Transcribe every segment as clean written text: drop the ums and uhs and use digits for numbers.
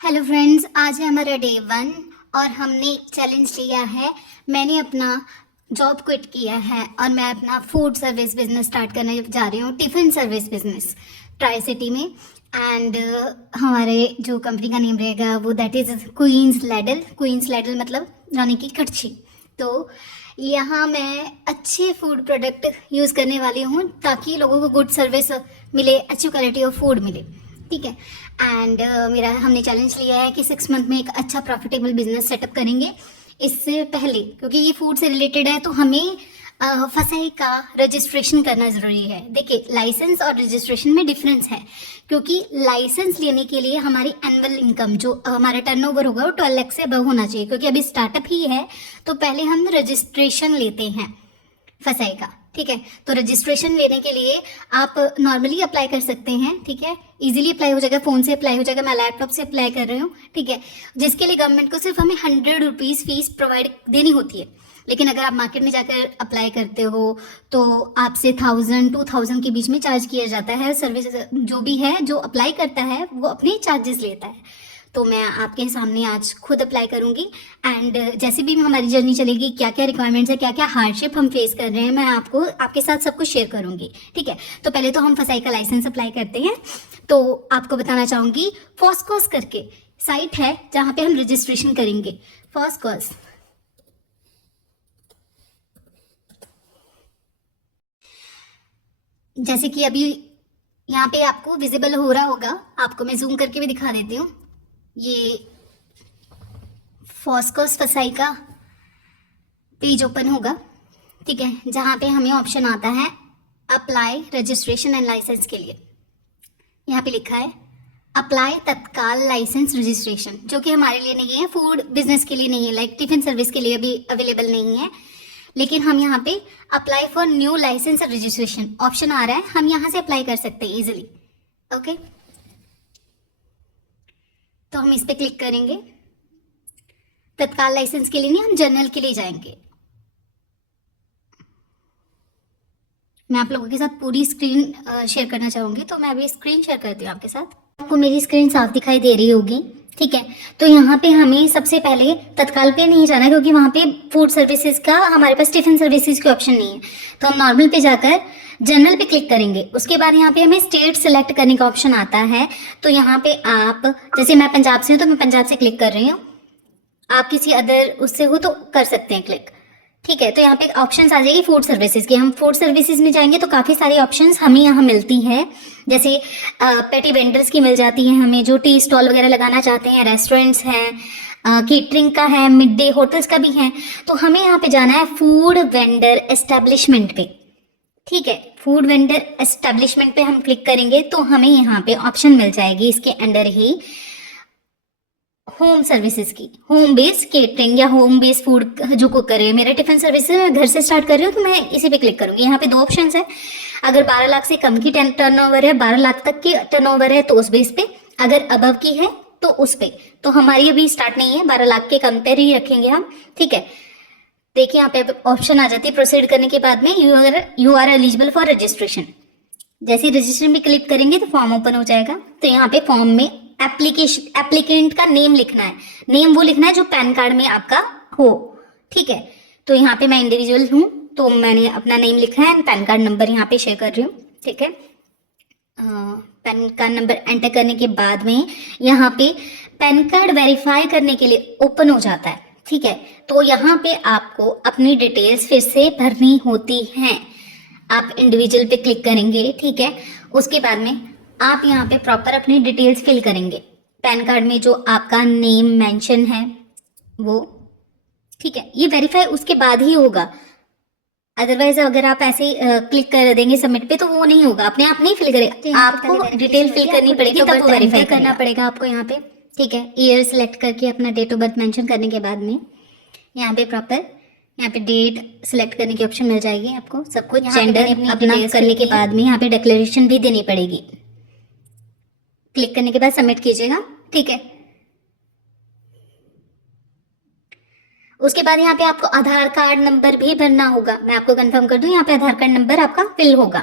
Hello friends, आज है हमारा डे 1 और हमने एक चैलेंज लिया है। मैंने अपना जॉब क्विट किया है और मैं अपना फूड सर्विस बिजनेस स्टार्ट करने जा रही हूँ, tiffin service business tri city में। एंड हमारे जो कंपनी का नेम रहेगा वो दैट इज़ क्वींस लैडल मतलब रानी की कड़छी। तो यहाँ मैं अच्छे फूड प्रोडक्ट यूज़ करने वाली हूँ ताकि लोगों को गुड सर्विस मिले, अच्छी क्वालिटी ऑफ फूड मिले। ठीक है। एंड मेरा हमने चैलेंज लिया है कि 6 मंथ में एक अच्छा प्रॉफिटेबल बिजनेस सेटअप करेंगे। इससे पहले क्योंकि ये फूड से रिलेटेड है तो हमें फसाई का रजिस्ट्रेशन करना ज़रूरी है। देखिए, लाइसेंस और रजिस्ट्रेशन में डिफरेंस है, क्योंकि लाइसेंस लेने के लिए हमारी एनुअल इनकम जो हमारा टर्नओवर होगा वो 12 लाख से अबव होना चाहिए, क्योंकि अभी स्टार्टअप ही है। तो पहले हम रजिस्ट्रेशन लेते हैं फसाई का। ठीक है। तो रजिस्ट्रेशन लेने के लिए आप नॉर्मली अप्लाई कर सकते हैं। ठीक है, इजीली अप्लाई हो जाएगा, फ़ोन से अप्लाई हो जाएगा। मैं लैपटॉप से अप्लाई कर रही हूँ। ठीक है, जिसके लिए गवर्नमेंट को सिर्फ हमें 100 रुपीज़ फीस प्रोवाइड देनी होती है। लेकिन अगर आप मार्केट में जाकर अप्लाई करते हो तो आपसे 1000-2000 के बीच में चार्ज किया जाता है। सर्विस जो भी है, जो अप्लाई करता है वो अपने चार्जेस लेता है। तो मैं आपके सामने आज खुद अप्लाई करूंगी एंड जैसे भी हमारी जर्नी चलेगी, क्या क्या रिक्वायरमेंट्स है, क्या क्या हार्डशिप हम फेस कर रहे हैं, मैं आपको आपके साथ सब कुछ शेयर करूंगी। ठीक है। तो पहले तो हम फसाई का लाइसेंस अप्लाई करते हैं। तो आपको बताना चाहूंगी, फॉस्कॉस करके साइट है जहाँ पे हम रजिस्ट्रेशन करेंगे। फॉस्कॉस, जैसे कि अभी यहाँ पे आपको विजिबल हो रहा होगा, आपको मैं जूम करके भी दिखा देती हूँ। ये फॉस्कॉस फसाई का पेज ओपन होगा। ठीक है, जहाँ पे हमें ऑप्शन आता है अप्लाई रजिस्ट्रेशन एंड लाइसेंस के लिए। यहाँ पे लिखा है अप्लाई तत्काल लाइसेंस रजिस्ट्रेशन, जो कि हमारे लिए नहीं है, फूड बिजनेस के लिए नहीं है, लाइक टिफिन सर्विस के लिए अभी अवेलेबल नहीं है। लेकिन हम यहाँ पे apply for new license registration option आ रहा है, हम यहाँ से अप्लाई कर सकते हैं इजिली। ओके, तो हम इस पर क्लिक करेंगे। तत्काल लाइसेंस के लिए नहीं, हम जनरल के लिए जाएंगे। मैं आप लोगों के साथ पूरी स्क्रीन शेयर करना चाहूँगी, तो मैं अभी स्क्रीन शेयर करती हूँ आपके साथ। आपको मेरी स्क्रीन साफ दिखाई दे रही होगी। ठीक है, तो यहाँ पे हमें सबसे पहले तत्काल पे नहीं जाना, क्योंकि वहाँ पे फूड सर्विसेज का हमारे पास टिफिन सर्विसेज के ऑप्शन नहीं है। तो हम नॉर्मल पे जाकर जनरल पे क्लिक करेंगे। उसके बाद यहाँ पे हमें स्टेट सेलेक्ट करने का ऑप्शन आता है। तो यहाँ पे आप, जैसे मैं पंजाब से हूँ तो मैं पंजाब से क्लिक कर रही हूँ, आप किसी अदर उससे हो तो कर सकते हैं क्लिक। ठीक है, तो यहाँ पे ऑप्शंस आ जाएगी फूड सर्विसेज की। हम फूड सर्विसेज में जाएंगे तो काफ़ी सारी ऑप्शंस हमें यहाँ मिलती है, जैसे पेटी वेंडर्स की मिल जाती है हमें, जो टी स्टॉल वगैरह लगाना चाहते हैं, रेस्टोरेंट्स हैं, केटरिंग का है, मिड डे होटल्स का भी है। तो हमें यहाँ पे जाना है फूड वेंडर एस्टेब्लिशमेंट पे। ठीक है, फूड वेंडर एस्टेब्लिशमेंट पे हम क्लिक करेंगे तो हमें यहाँ पे ऑप्शन मिल जाएगी इसके अंडर ही होम सर्विसेज की, होम बेस्ड केटरिंग या होम बेस्ड फूड जो कुक कर रहे हैं। मेरा टिफिन सर्विस मैं घर से स्टार्ट कर रही हूँ तो मैं इसी पे क्लिक करूंगी। यहाँ पे 2 ऑप्शंस है, अगर 12 लाख से कम की टर्नओवर है, 12 लाख तक की टर्नओवर है तो उस बेस पे, अगर अबव की है तो उस पे। तो हमारी अभी स्टार्ट नहीं है, 12 लाख के कम पर ही रखेंगे हम। ठीक है, देखिए यहाँ पे ऑप्शन आ जाती है प्रोसीड करने के बाद में you are eligible for registration. जैसे रजिस्ट्रेशन में क्लिक करेंगे तो फॉर्म ओपन हो जाएगा। तो यहाँ पे फॉर्म में एप्लीकेंट का नेम लिखना है। नेम वो लिखना है जो पैन कार्ड में आपका हो। ठीक है, तो यहाँ पे मैं इंडिविजुअल हूँ तो मैंने अपना नेम लिखा है, पैन कार्ड नंबर यहाँ पे शेयर कर रही हूँ। ठीक है, पैन कार्ड नंबर एंटर करने के बाद में यहाँ पे पैन कार्ड वेरीफाई करने के लिए ओपन हो जाता है। ठीक है, तो यहाँ पे आपको अपनी डिटेल्स फिर से भरनी होती हैं। आप इंडिविजुअल पे क्लिक करेंगे। ठीक है, उसके बाद में आप यहाँ पे प्रॉपर अपनी डिटेल्स फिल करेंगे, पैन कार्ड में जो आपका नेम मेंशन है वो। ठीक है, ये वेरीफाई उसके बाद ही होगा, अदरवाइज अगर आप ऐसे क्लिक कर देंगे सबमिट पे तो वो नहीं होगा, अपने आप नहीं फिल करेगा, आपको डिटेल फिल करनी पड़ेगी, तब वो वेरीफाई करना पड़ेगा आपको यहाँ पे। ठीक है, ईयर सेलेक्ट करके अपना डेट ऑफ बर्थ मेंशन करने के बाद में यहाँ पे प्रॉपर यहाँ पे डेट सिलेक्ट करने की ऑप्शन मिल जाएगी आपको। सब कुछ जेंडर अपना करने के बाद में यहाँ पे डिक्लेरेशन भी देनी पड़ेगी। क्लिक करने के बाद सबमिट कीजिएगा। ठीक है, उसके बाद यहाँ पे आपको आधार कार्ड नंबर भी भरना होगा। मैं आपको कंफर्म कर दूं, यहाँ पे आधार कार्ड नंबर आपका फिल होगा।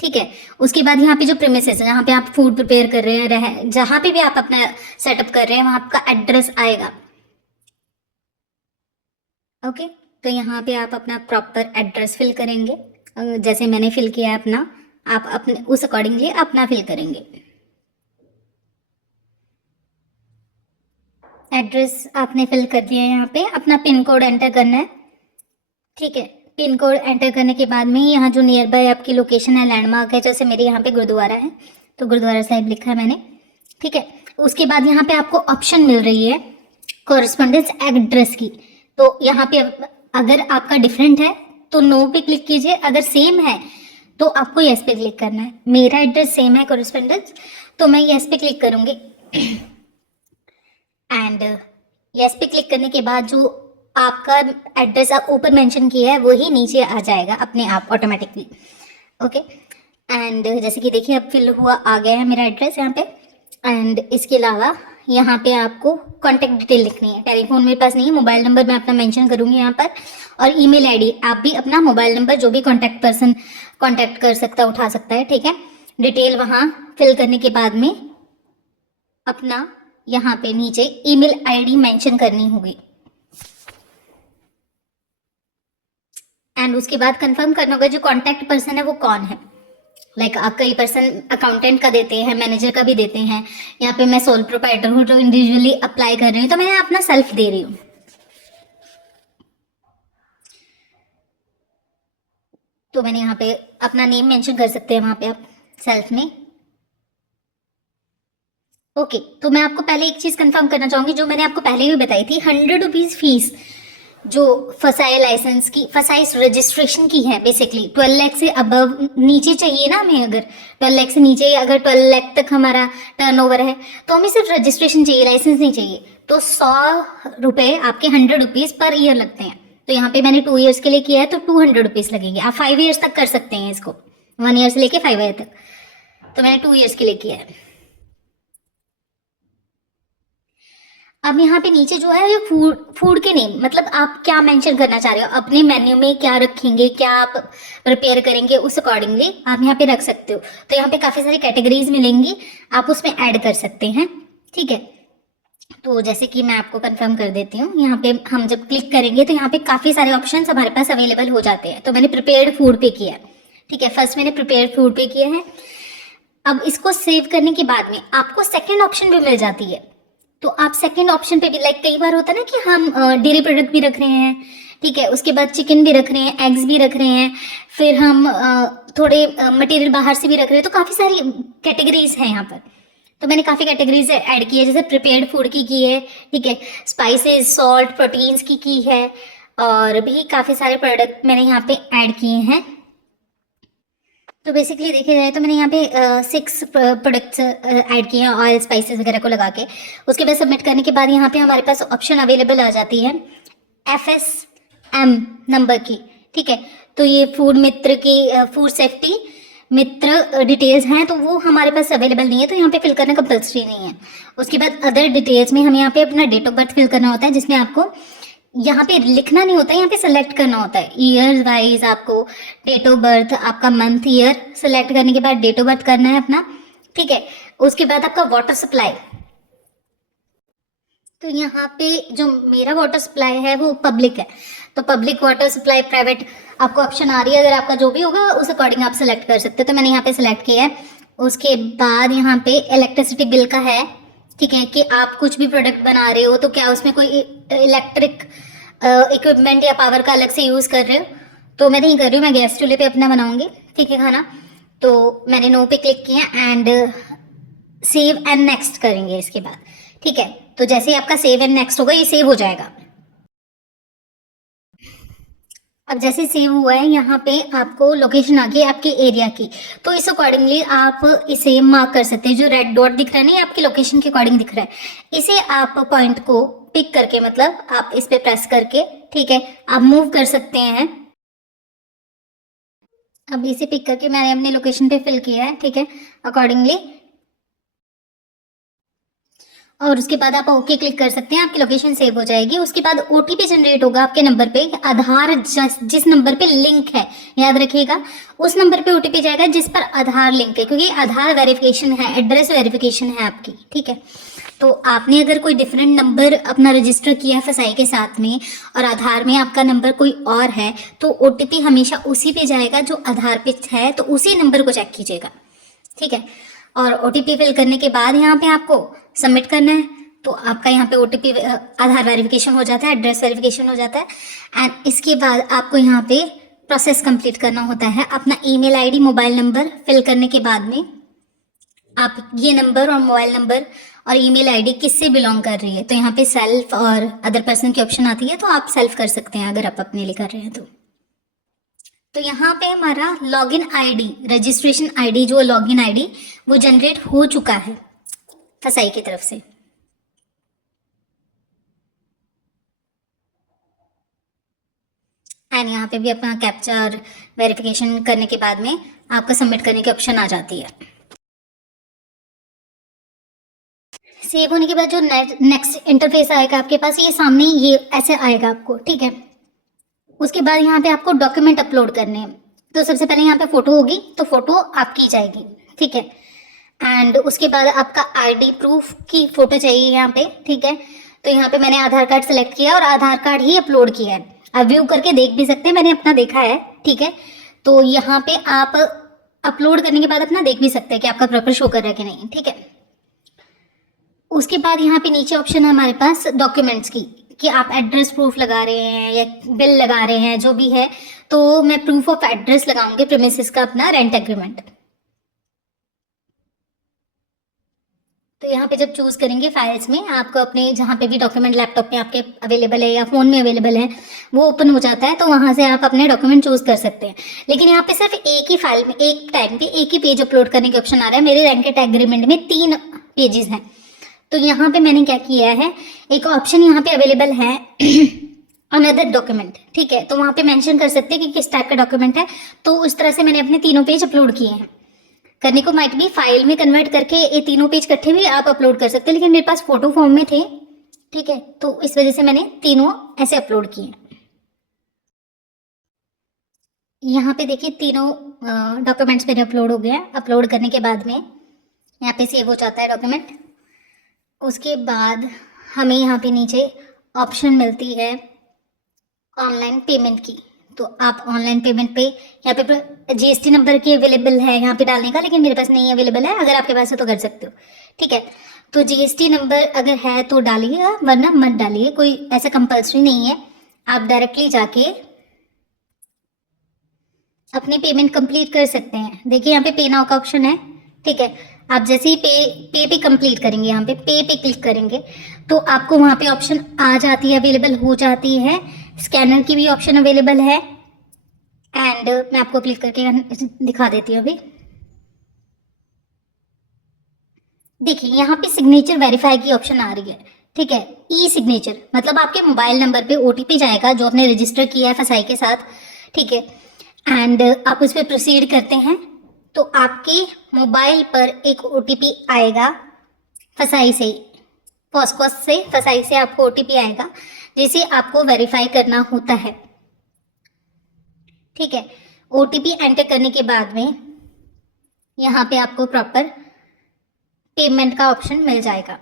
ठीक है। उसके बाद यहाँ पे जो प्रेमिसेस है, जहाँ पे आप फूड प्रिपेयर कर रहे हैं, जहाँ पे भी आप अपना सेटअप कर रहे हैं, वहाँ आपका एड्रेस आएगा। ओके, तो यहाँ पे आप अपना प्रॉपर एड्रेस फिल करेंगे, जैसे मैंने फिल किया है अपना, आप अपने उस अकॉर्डिंगली अपना फिल करेंगे। एड्रेस आपने फिल कर दिया है, यहाँ पे अपना पिन कोड एंटर करना है। ठीक है, पिन कोड एंटर करने के बाद में यहाँ जो नियर बाय आपकी लोकेशन है, लैंडमार्क है, जैसे मेरे यहाँ पे गुरुद्वारा है तो गुरुद्वारा साहिब लिखा है मैंने। ठीक है, उसके बाद यहाँ पे आपको ऑप्शन मिल रही है कॉरेस्पॉन्डेंस एड्रेस की। तो यहाँ पे अगर आपका डिफरेंट है तो नो पे क्लिक कीजिए, अगर सेम है तो आपको यस पे क्लिक करना है। मेरा एड्रेस सेम है कॉरेस्पॉन्डेंस, तो मैं यस पे क्लिक करूँगी। एंड यस पे क्लिक करने के बाद जो आपका एड्रेस आप ऊपर मेंशन किया है वही नीचे आ जाएगा अपने आप ऑटोमेटिकली। ओके, एंड जैसे कि देखिए अब फिल हुआ, आ गया है मेरा एड्रेस यहाँ पे। एंड इसके अलावा यहाँ पे आपको कॉन्टैक्ट डिटेल लिखनी है। टेलीफोन मेरे पास नहीं है, मोबाइल नंबर मैं अपना मेंशन करूँगी यहाँ पर, और ईमेल आईडी आप भी अपना मोबाइल नंबर जो भी कॉन्टैक्ट पर्सन कॉन्टैक्ट कर सकता है उठा सकता है। ठीक है, डिटेल वहाँ फिल करने के बाद में अपना यहाँ पे नीचे ईमेल आईडी मेंशन करनी होगी। एंड उसके बाद कंफर्म करना होगा जो कॉन्टैक्ट पर्सन है वो कौन है। लाइक कई पर्सन अकाउंटेंट का देते हैं, मैनेजर का भी देते हैं। यहाँ पे मैं सोल प्रोप्राइटर हूँ जो इंडिविजुअली अप्लाई कर रही हूँ, तो मैं अपना सेल्फ दे रही हूँ। तो मैंने यहाँ पे अपना नेम मेंशन कर सकते हैं वहाँ पे आप सेल्फ में। ओके, तो मैं आपको पहले एक चीज़ कंफर्म करना चाहूँगी जो मैंने आपको पहले भी बताई थी। 100 रुपीज़ फीस जो फसाई लाइसेंस की, फसाई रजिस्ट्रेशन की है बेसिकली। 12 लाख से अबव नीचे चाहिए ना हमें, अगर 12 लाख से नीचे, अगर 12 लाख तक हमारा टर्नओवर है तो हमें सिर्फ रजिस्ट्रेशन चाहिए, लाइसेंस नहीं चाहिए। तो 100 रुपये आपके 100 रुपीज़ पर ईयर लगते हैं। तो यहाँ पे मैंने 2 ईयर्स के लिए किया है तो 200 रुपीज़ लगेंगे। आप 5 ईयर्स तक कर सकते हैं इसको, 1 ईयर से लेके 5 ईयर तक। तो मैंने 2 ईयर्स के लिए किया है। अब यहाँ पे नीचे जो है ये फूड के नेम, मतलब आप क्या मेंशन करना चाह रहे हो, अपने मेन्यू में क्या रखेंगे, क्या आप प्रिपेयर करेंगे, उस अकॉर्डिंगली आप यहाँ पे रख सकते हो। तो यहाँ पे काफ़ी सारी कैटेगरीज मिलेंगी, आप उसमें ऐड कर सकते हैं। ठीक है, तो जैसे कि मैं आपको कंफर्म कर देती हूँ, यहाँ पे हम जब क्लिक करेंगे तो यहाँ पे काफ़ी सारे ऑप्शन हमारे पास अवेलेबल हो जाते हैं। तो मैंने प्रिपेयर्ड फूड पे किया है। ठीक है, फर्स्ट मैंने प्रिपेयर्ड फूड पे किया है। अब इसको सेव करने के बाद में आपको सेकेंड ऑप्शन भी मिल जाती है। तो आप सेकंड ऑप्शन पे भी, लाइक कई बार होता है ना कि हम डेयरी प्रोडक्ट भी रख रहे हैं, ठीक है, उसके बाद चिकन भी रख रहे हैं, एग्स भी रख रहे हैं, फिर हम थोड़े मटेरियल बाहर से भी रख रहे हैं। तो काफ़ी सारी कैटेगरीज हैं यहाँ पर। तो मैंने काफ़ी कैटेगरीज ऐड की है, जैसे प्रिपेयर्ड फूड की है, ठीक है, स्पाइसेस, सॉल्ट, प्रोटीन्स की है, और भी काफ़ी सारे प्रोडक्ट मैंने यहाँ पे ऐड किए हैं। तो बेसिकली देखा जाए तो मैंने यहाँ पे 6 प्रोडक्ट्स ऐड किए हैं ऑयल स्पाइसेस वगैरह को लगा के। उसके बाद सबमिट करने के बाद यहाँ पे हमारे पास ऑप्शन अवेलेबल आ जाती है FSM नंबर की। ठीक है, तो ये फूड मित्र की फूड सेफ्टी मित्र डिटेल्स हैं, तो वो हमारे पास अवेलेबल नहीं है, तो यहाँ पे फिल करना कंपल्सरी नहीं है। उसके बाद अदर डिटेल्स में हमें यहाँ पे अपना डेट ऑफ बर्थ फिल करना होता है, जिसमें आपको यहाँ पे लिखना नहीं होता है, यहाँ पे सेलेक्ट करना होता है ईयर्स वाइज। आपको डेट ऑफ बर्थ, आपका मंथ ईयर सेलेक्ट करने के बाद डेट ऑफ बर्थ करना है अपना। ठीक है, उसके बाद आपका वाटर सप्लाई। तो यहाँ पे जो मेरा वाटर सप्लाई है वो पब्लिक है, तो पब्लिक वाटर सप्लाई, प्राइवेट आपको ऑप्शन आ रही है, अगर आपका जो भी होगा उस अकॉर्डिंग आप सेलेक्ट कर सकते हो। तो मैंने यहाँ पे सेलेक्ट किया है। उसके बाद यहाँ पे इलेक्ट्रिसिटी बिल का है, ठीक है, कि आप कुछ भी प्रोडक्ट बना रहे हो तो क्या उसमें कोई इलेक्ट्रिक इक्विपमेंट या पावर का अलग से यूज़ कर रहे हो। तो मैं नहीं कर रही हूँ, मैं गैस चूल्हे पे अपना बनाऊंगी, ठीक है, खाना। तो मैंने नो पे क्लिक किया एंड सेव एंड नेक्स्ट करेंगे इसके बाद। ठीक है, तो जैसे ही आपका सेव एंड नेक्स्ट होगा ये सेव हो जाएगा। अब जैसे सेव हुआ है, यहाँ पे आपको लोकेशन आ गई आपके एरिया की, तो इस अकॉर्डिंगली आप इसे मार्क कर सकते हैं। जो रेड डॉट दिख रहा है ना, ये आपकी लोकेशन के अकॉर्डिंग दिख रहा है। इसे आप पॉइंट को पिक करके, मतलब आप इस पे प्रेस करके, ठीक है, आप मूव कर सकते हैं। अब इसे पिक करके मैंने अपने लोकेशन पे फिल किया है, ठीक है, अकॉर्डिंगली। और उसके बाद आप ओके क्लिक कर सकते हैं, आपकी लोकेशन सेव हो जाएगी। उसके बाद ओटीपी जनरेट होगा आपके नंबर पे, आधार जिस नंबर पे लिंक है, याद रखिएगा उस नंबर पे ओटीपी जाएगा जिस पर आधार लिंक है, क्योंकि आधार वेरिफिकेशन है, एड्रेस वेरिफिकेशन है आपकी, ठीक है। तो आपने अगर कोई डिफरेंट नंबर अपना रजिस्टर किया है फसाई के साथ में और आधार में आपका नंबर कोई और है, तो ओटीपी हमेशा उसी पे जाएगा जो आधार पे है, तो उसी नंबर को चेक कीजिएगा, ठीक है। और ओटीपी फिल करने के बाद यहाँ पे आपको सबमिट करना है, तो आपका यहाँ पे ओटीपी आधार वेरिफिकेशन हो जाता है, एड्रेस वेरिफिकेशन हो जाता है। एंड इसके बाद आपको यहाँ पे प्रोसेस कंप्लीट करना होता है। अपना email ID, mobile number fill करने के बाद में आप ये नंबर और मोबाइल नंबर और ईमेल आईडी किससे बिलोंग कर रही है, तो यहाँ पे सेल्फ और अदर पर्सन की ऑप्शन आती है, तो आप सेल्फ कर सकते हैं अगर आप अपने लिए कर रहे हैं तो यहाँ पे हमारा लॉगिन आईडी, रजिस्ट्रेशन आईडी जो लॉगिन आईडी वो जनरेट हो चुका है फसाई की तरफ से। एंड यहाँ पे भी अपना कैप्चर वेरिफिकेशन करने के बाद में आपका सबमिट करने की ऑप्शन आ जाती है। सेव होने के बाद जो नेक्स्ट इंटरफेस आएगा आपके पास, ये सामने ये ऐसे आएगा आपको, ठीक है। उसके बाद यहाँ पे आपको डॉक्यूमेंट अपलोड करने हैं। तो सबसे पहले यहाँ पे फोटो होगी, तो फोटो आपकी जाएगी, ठीक है। एंड उसके बाद आपका आईडी प्रूफ की फोटो चाहिए यहाँ पे, ठीक है। तो यहाँ पे मैंने आधार कार्ड सेलेक्ट किया और आधार कार्ड ही अपलोड किया है। आप व्यू करके देख भी सकते हैं, मैंने अपना देखा है, ठीक है। तो यहाँ पे आप अपलोड करने के बाद अपना देख भी सकते हैं कि आपका प्रॉपर शो कर रहा है कि नहीं, ठीक है। उसके बाद यहाँ पे नीचे ऑप्शन है हमारे पास डॉक्यूमेंट्स की, कि आप एड्रेस प्रूफ लगा रहे हैं या बिल लगा रहे हैं, जो भी है। तो मैं प्रूफ ऑफ एड्रेस लगाऊंगी, प्रीमिसेस का अपना रेंट एग्रीमेंट। तो यहाँ पे जब चूज करेंगे फाइल्स में, आपको अपने जहाँ पे भी डॉक्यूमेंट लैपटॉप में आपके अवेलेबल है या फोन में अवेलेबल है वो ओपन हो जाता है, तो वहाँ से आप अपने डॉक्यूमेंट चूज कर सकते हैं। लेकिन यहाँ पे सिर्फ एक ही फाइल में एक टाइम पे एक ही पेज अपलोड करने की ऑप्शन आ रहा है। मेरे रेंटेड एग्रीमेंट में 3 पेजेस हैं, तो यहाँ पे मैंने क्या किया है, एक ऑप्शन यहाँ पे अवेलेबल है अनदर डॉक्यूमेंट, ठीक है। तो वहाँ पे मेंशन कर सकते हैं कि किस टाइप का डॉक्यूमेंट है। तो उस तरह से मैंने अपने 3 पेज अपलोड किए हैं। करने को माइट भी फाइल में कन्वर्ट करके ये 3 पेज इकट्ठे भी आप अपलोड कर सकते हैं, लेकिन मेरे पास फोटो फॉर्म में थे, ठीक है। तो इस वजह से मैंने 3 ऐसे अपलोड किए। यहाँ पे देखिए 3 डॉक्यूमेंट्स मेरे अपलोड हो गए। अपलोड करने के बाद में यहाँ पे सेव हो जाता है डॉक्यूमेंट। उसके बाद हमें यहाँ पे नीचे ऑप्शन मिलती है ऑनलाइन पेमेंट की। तो आप ऑनलाइन पेमेंट पे यहाँ पे जीएसटी नंबर की अवेलेबल है यहाँ पे डालने का, लेकिन मेरे पास नहीं अवेलेबल है। अगर आपके पास है तो कर सकते हो, ठीक है। तो जीएसटी नंबर अगर है तो डालिएगा, वरना मत डालिए, कोई ऐसा कंपल्सरी नहीं है। आप डायरेक्टली जाके अपनी पेमेंट कंप्लीट कर सकते हैं। देखिए यहाँ पे पे नाउ का ऑप्शन है, ठीक है। आप जैसे ही पे कंप्लीट करेंगे, यहाँ पे क्लिक करेंगे तो आपको वहाँ पे ऑप्शन आ जाती है, अवेलेबल हो जाती है। स्कैनर की भी ऑप्शन अवेलेबल है। एंड मैं आपको क्लिक करके दिखा देती हूँ अभी। देखिए यहाँ पे सिग्नेचर वेरीफाई की ऑप्शन आ रही है, ठीक है। ई सिग्नेचर मतलब आपके मोबाइल नंबर पे ओटीपी जाएगा जो आपने रजिस्टर किया है फसाई के साथ, ठीक है। एंड आप उस पर प्रोसीड करते हैं तो आपके मोबाइल पर एक ओटीपी आएगा फसाई से, पॉस्कोस से, फसाई से आपको ओटीपी आएगा जिसे आपको वेरीफाई करना होता है, ठीक है। ओटीपी एंटर करने के बाद में यहाँ पे आपको प्रॉपर पेमेंट का ऑप्शन मिल जाएगा।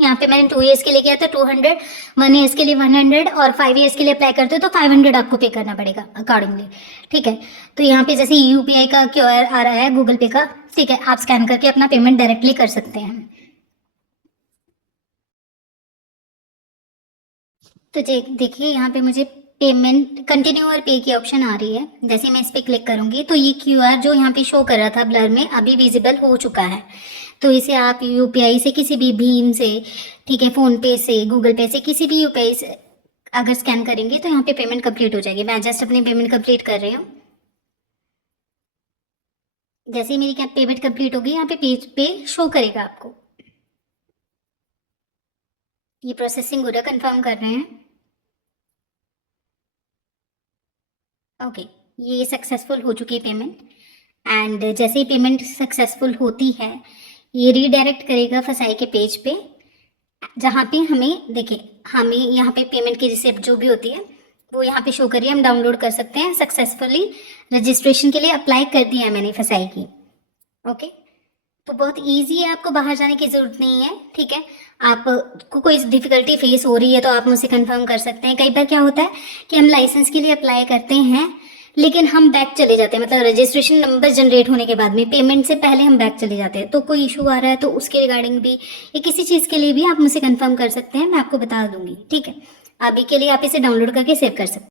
यहाँ पे मैंने 2 ईयर्स के लिए किया था 200, 1 ईयर्स के लिए 100 और 5 ईयर्स के लिए अप्लाई करते हो तो 500 आपको पे करना पड़ेगा अकॉर्डिंगली, ठीक है। तो यहाँ पे जैसे यूपीआई का क्यूआर आ रहा है गूगल पे का, ठीक है, आप स्कैन करके अपना पेमेंट डायरेक्टली कर सकते हैं। तो देखिए यहाँ पे मुझे पेमेंट कंटिन्यू और पे की ऑप्शन आ रही है। जैसे मैं इस पर क्लिक करूंगी तो ये क्यूआर जो यहाँ पे शो कर रहा था ब्लर में अभी विजिबल हो चुका है। तो इसे आप यूपीआई से, किसी भी भीम से, ठीक है, फोन पे से, गूगल पे से, किसी भी यूपीआई से अगर स्कैन करेंगे तो यहाँ पे पेमेंट कंप्लीट हो जाएगी। मैं जस्ट अपनी पेमेंट कंप्लीट कर रही हूँ। जैसे ही मेरी क्या पेमेंट कंप्लीट होगी यहाँ पे पेज पे शो करेगा आपको। ये प्रोसेसिंग हो रहा, कंफर्म कर रहे हैं। ओके, ये सक्सेसफुल हो चुकी है पेमेंट। एंड जैसे ही पेमेंट सक्सेसफुल होती है ये रीडायरेक्ट करेगा फसाई के पेज पे। जहाँ पे हमें देखिए, हमें यहाँ पे पेमेंट की रिसिप्ट जो भी होती है वो यहाँ पे शो करिए, हम डाउनलोड कर सकते हैं। सक्सेसफुली रजिस्ट्रेशन के लिए अप्लाई कर दिया है मैंने FSI की। ओके, तो बहुत इजी है, आपको बाहर जाने की ज़रूरत नहीं है। ठीक है, आपको कोई डिफ़िकल्टी फेस हो रही है तो आप मुझसे कंफर्म कर सकते हैं। कई बार क्या होता है कि हम लाइसेंस के लिए अप्लाई करते हैं लेकिन हम बैक चले जाते हैं, मतलब रजिस्ट्रेशन नंबर जनरेट होने के बाद में, पेमेंट से पहले हम बैक चले जाते हैं। तो कोई इशू आ रहा है तो उसके रिगार्डिंग भी या किसी चीज़ के लिए भी आप मुझसे कंफर्म कर सकते हैं, मैं आपको बता दूंगी। ठीक है, अभी के लिए आप इसे डाउनलोड करके सेव कर सकते हैं।